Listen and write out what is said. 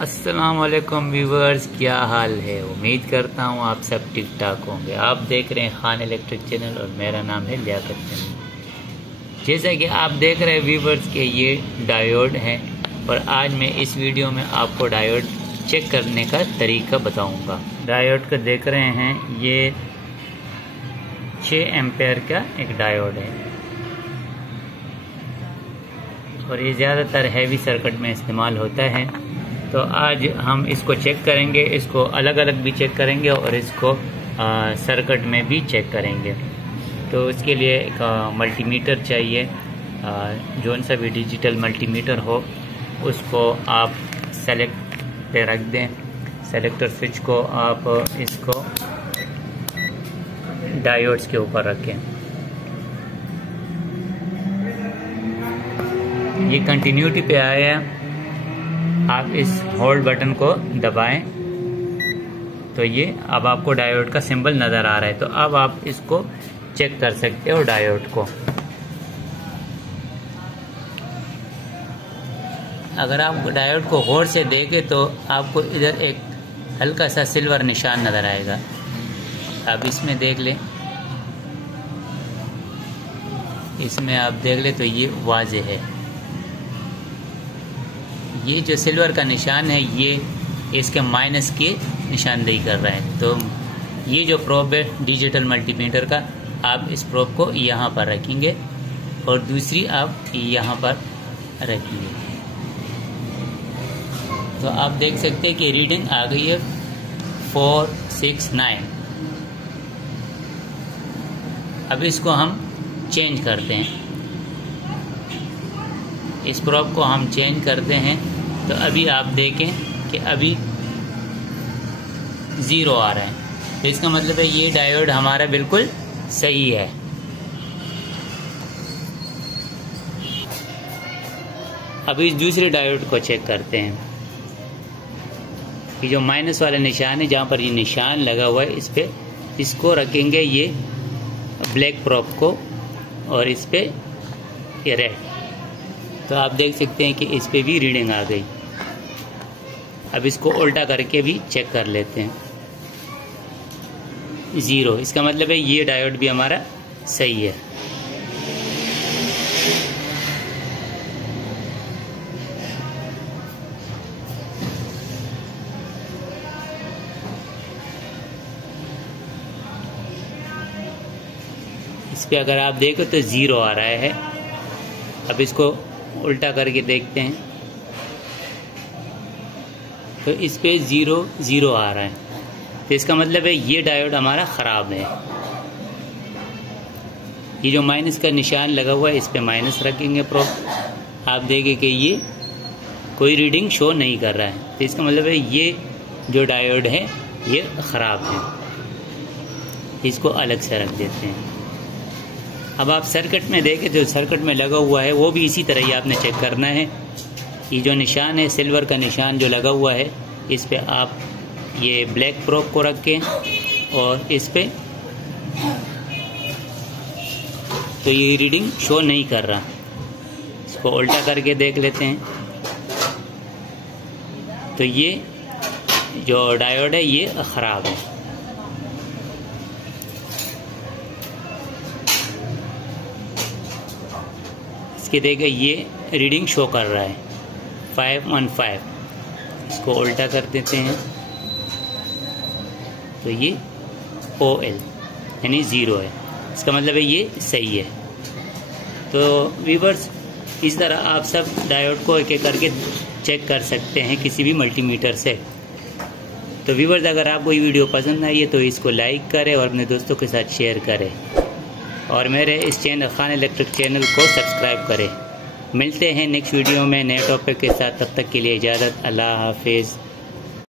अस्सलाम वालेकुम व्यूवर्स, क्या हाल है। उम्मीद करता हूँ आप सब ठीक ठाक होंगे। आप देख रहे हैं खान इलेक्ट्रिक चैनल और मेरा नाम है लियाकत चैनल। जैसा कि आप देख रहे हैं व्यूवर्स के ये डायोड है और आज मैं इस वीडियो में आपको डायोड चेक करने का तरीका बताऊंगा। डायोड को देख रहे हैं, ये 6 एम्पेयर का एक डायोड है और ये ज़्यादातर हैवी सर्किट में इस्तेमाल होता है। तो आज हम इसको चेक करेंगे, इसको अलग अलग भी चेक करेंगे और इसको सर्किट में भी चेक करेंगे। तो इसके लिए एक मल्टीमीटर चाहिए, जौन सा भी डिजिटल मल्टीमीटर हो उसको आप सेलेक्ट पे रख दें। सेलेक्टर स्विच को आप इसको डायोड्स के ऊपर रखें। ये कंटिन्यूटी पे आया, आप इस होल्ड बटन को दबाएं तो ये अब आपको डायोड का सिंबल नज़र आ रहा है। तो अब आप इसको चेक कर सकते हो डायोड को। अगर आप डायोड को गौर से देखें तो आपको इधर एक हल्का सा सिल्वर निशान नज़र आएगा। अब इसमें देख लें, इसमें आप देख लें तो ये वाज़ेह है। ये जो सिल्वर का निशान है ये इसके माइनस की निशानदेही कर रहा है। तो ये जो प्रोब है डिजिटल मल्टीमीटर का, आप इस प्रोब को यहाँ पर रखेंगे और दूसरी आप यहाँ पर रखेंगे। तो आप देख सकते हैं कि रीडिंग आ गई है 469। अब इसको हम चेंज करते हैं, इस प्रोब को हम चेंज करते हैं। तो अभी आप देखें कि अभी 0 आ रहा है। तो इसका मतलब है ये डायोड हमारा बिल्कुल सही है। अभी इस दूसरे डायोड को चेक करते हैं। ये जो माइनस वाला निशान है, जहाँ पर ये निशान लगा हुआ है, इस पे इसको रखेंगे ये ब्लैक प्रोब को और इस पे ये रेड। तो आप देख सकते हैं कि इस पे भी रीडिंग आ गई। अब इसको उल्टा करके भी चेक कर लेते हैं। 0, इसका मतलब है ये डायोड भी हमारा सही है। इस पे अगर आप देखो तो 0 आ रहा है। अब इसको उल्टा करके देखते हैं तो इस पे 0 आ रहा है। तो इसका मतलब है ये डायोड हमारा ख़राब है। ये जो माइनस का निशान लगा हुआ है, इस पे माइनस रखेंगे प्रोब। आप देखें कि ये कोई रीडिंग शो नहीं कर रहा है। तो इसका मतलब है ये जो डायोड है ये ख़राब है। इसको अलग से रख देते हैं। अब आप सर्किट में देखें तो सर्किट में लगा हुआ है वो भी इसी तरह ही आपने चेक करना है। ये जो निशान है, सिल्वर का निशान जो लगा हुआ है, इस पे आप ये ब्लैक प्रोब को रखें और इस पे तो ये रीडिंग शो नहीं कर रहा। इसको उल्टा करके देख लेते हैं। तो ये जो डायोड है ये ख़राब है। इसके देखें ये रीडिंग शो कर रहा है 515। इसको उल्टा कर देते हैं तो ये OL यानी 0 है। इसका मतलब है ये सही है। तो व्यूअर्स, इस तरह आप सब डायोड को एक एक करके चेक कर सकते हैं किसी भी मल्टीमीटर से। तो व्यूअर्स, अगर आपको ये वीडियो पसंद आई है तो इसको लाइक करें और अपने दोस्तों के साथ शेयर करें और मेरे इस चैनल खान इलेक्ट्रिक चैनल को सब्सक्राइब करें। मिलते हैं नेक्स्ट वीडियो में नए टॉपिक के साथ। तब तक के लिए इजाज़त। अल्लाह हाफिज़।